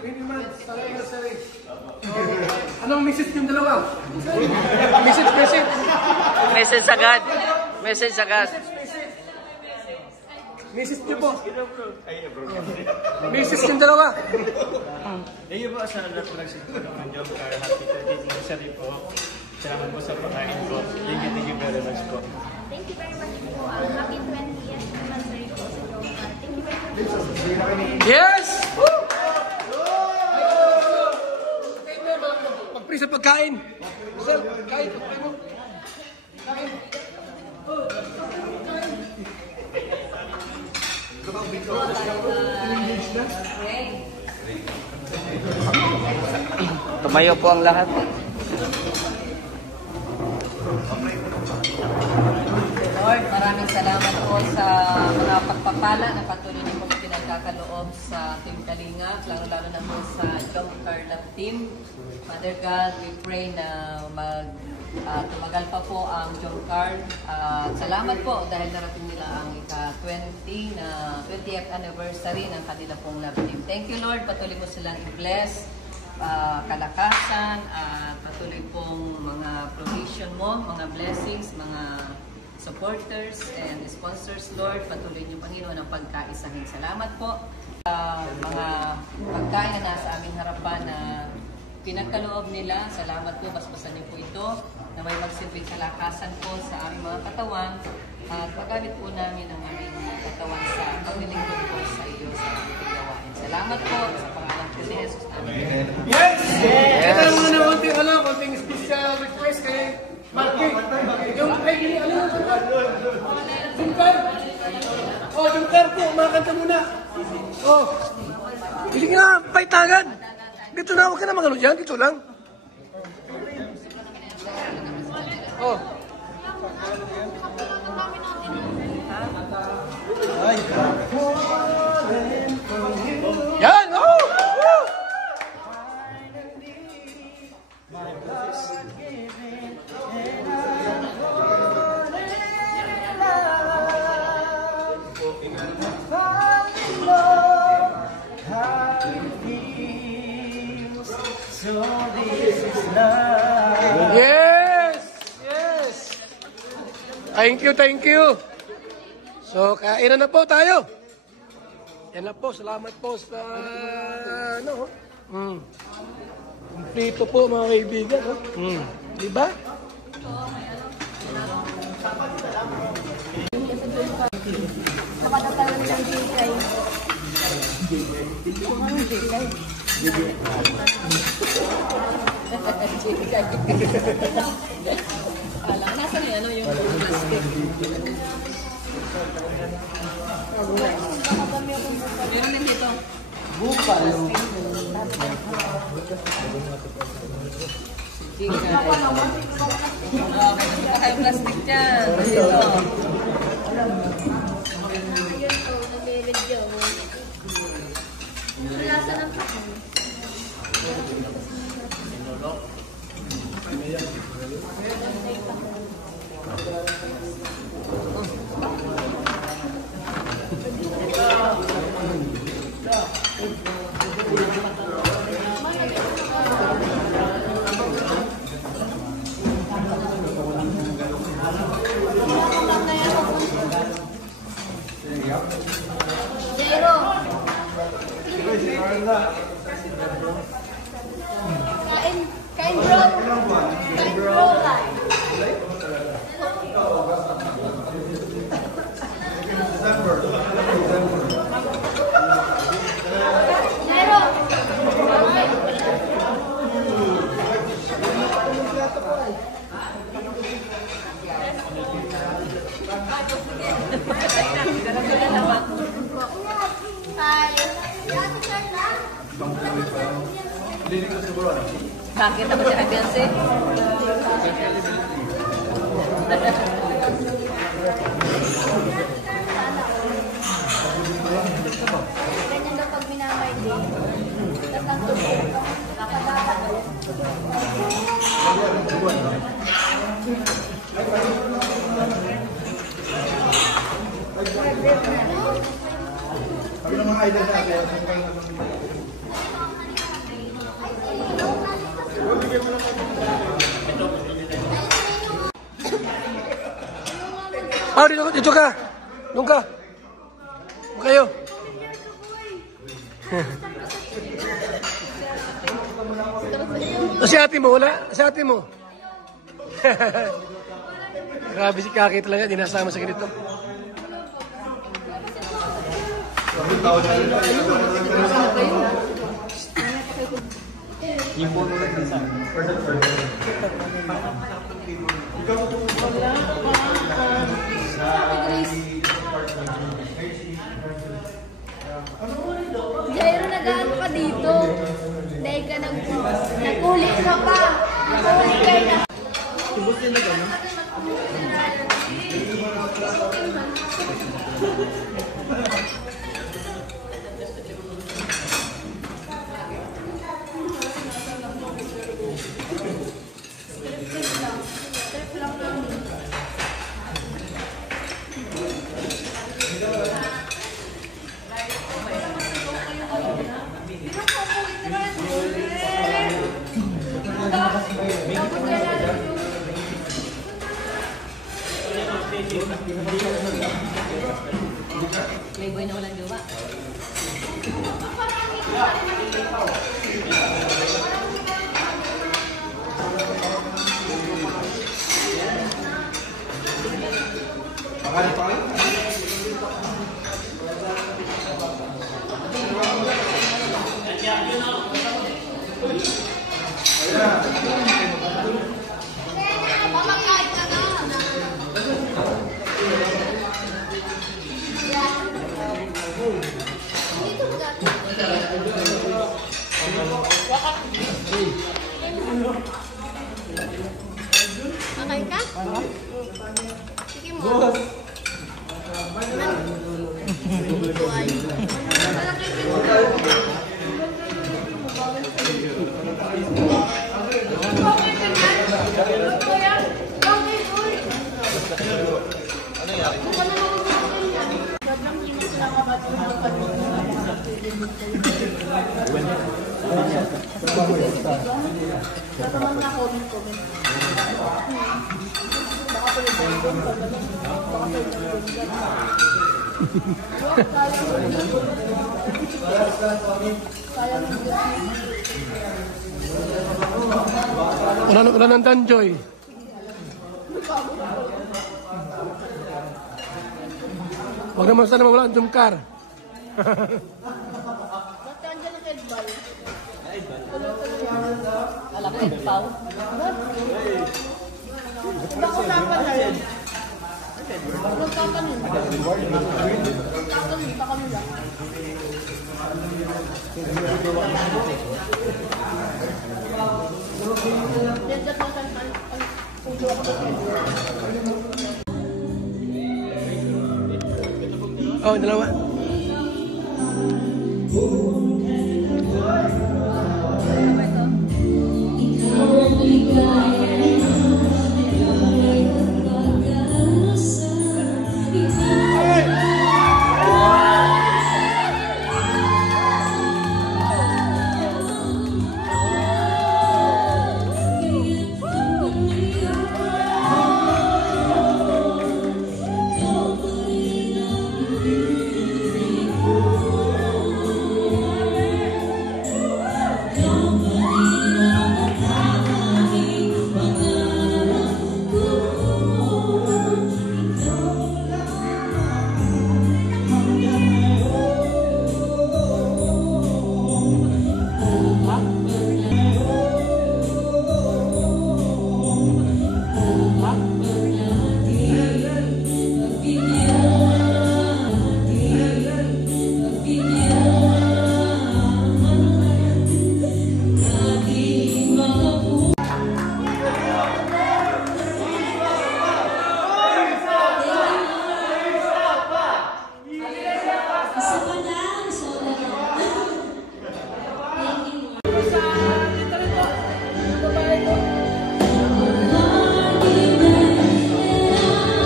20 months sa anniversary. Anong message yung dalawa? Message. Message agad. Message agad. Message niyo po. Message yung dalawa. Thank you po sa lahat po nagsisimula ng job car. Happy 30th anniversary po. Salamat po sa pagkain po. Thank you very much po. Thank you very much po. Happy 20th anniversary po sa job car. Thank you very much. Yes! Pagpri sa pagkain. Sir, kain. Pagpri mo. Kain. Tumayo po ang lahat. Lord, maraming salamat po sa mga pagpapala na patuloy niyo pong pinagkakaloob sa Team Kalingap, lalo-lalo na po sa Jump Car Lab Team. Mother God, we pray na tumagal pa po ang Jump Car. Salamat po dahil narating nila ang ika-20th anniversary ng kanila pong lab team. Thank you, Lord. Patuloy mo silang i-bless, kalakasan, patuloy pong mga provision mo, mga blessings, mga supporters and sponsors, Lord. Patuloy niyo, Panginoon, ang pagkaisahin. Salamat po sa mga pagkain na nasa aming harapan na pinagkaloob nila. Salamat po, basbasan niyo po ito na may magsilbing kalakasan po sa aming mga katawan at paggamit po namin ang aming katawan sa paglilingkod po sa iyo sa aming gawain. Salamat po sa pangalan ko ni Jesus. Amen. Yes! Ito lang muna konting special request kay Marky. Yung kay Jumcar. Jumcar po, makakanta muna. Hindi ka na paitagan. Dito na, huwag ka na magano dyan. Dito lang. Yan! Yes! Thank you. So, kainan na po tayo. Yan na po, salamat po sa Prito po mga kaibigan. Diba? Kapatatalan ng JK. Nasaan yung yung plastic? Meron din dito. Bukal. May plastic dyan. Dito. Nasa ng kahan. Kain bro. Kain bro live. Bakit ako si Abianse? Ganyan daw pag minamay din. Tapos ang tubig. Kami ng mga idol natin. Dito ka. Doon ka. Doon kayo. Si ate mo, wala? Si ate mo. Grabe si Kaki talaga, di nasama sa ganito. Yung bono lang din sa Jairo, nag-ano ka dito? Dahil ka nagkulit ka pa. Nagkulit ka na. tubos din na gano'n. Playboy na walang jowa. Okay ka? Sige mo. Wala nang Danjoy. Huwag naman sana mawala ang Jumkar. Alam ko, Pao. Oh, dalawa.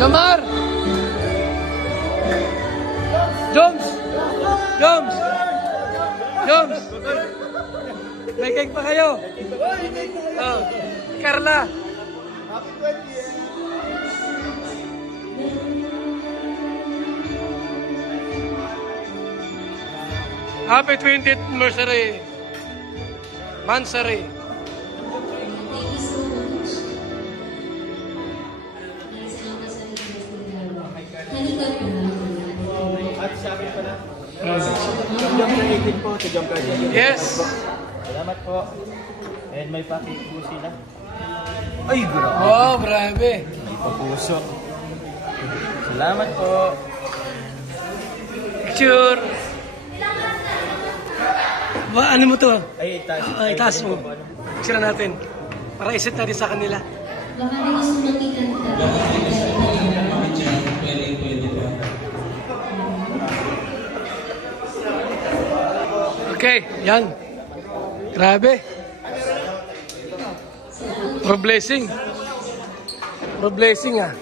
Jamar! Joms! Joms! Joms! May cake pa kayo? Oh. Carla! Happy 20th! Happy 20th anniversary. Mansari. At sa akin pala. Jump creative po. To jump creative. Yes. Salamat po. And may packet po sila. Ay, grabe. Oh, grabe. May papuso. Salamat po. Picture. Ba, ano mo to? Ay, itaas. Itaas mo. Picture natin. Para iset natin sa kanila. Baka rin gusto makikanta. Okay, yan. Grabe. Pro blessing. Pro blessing ah.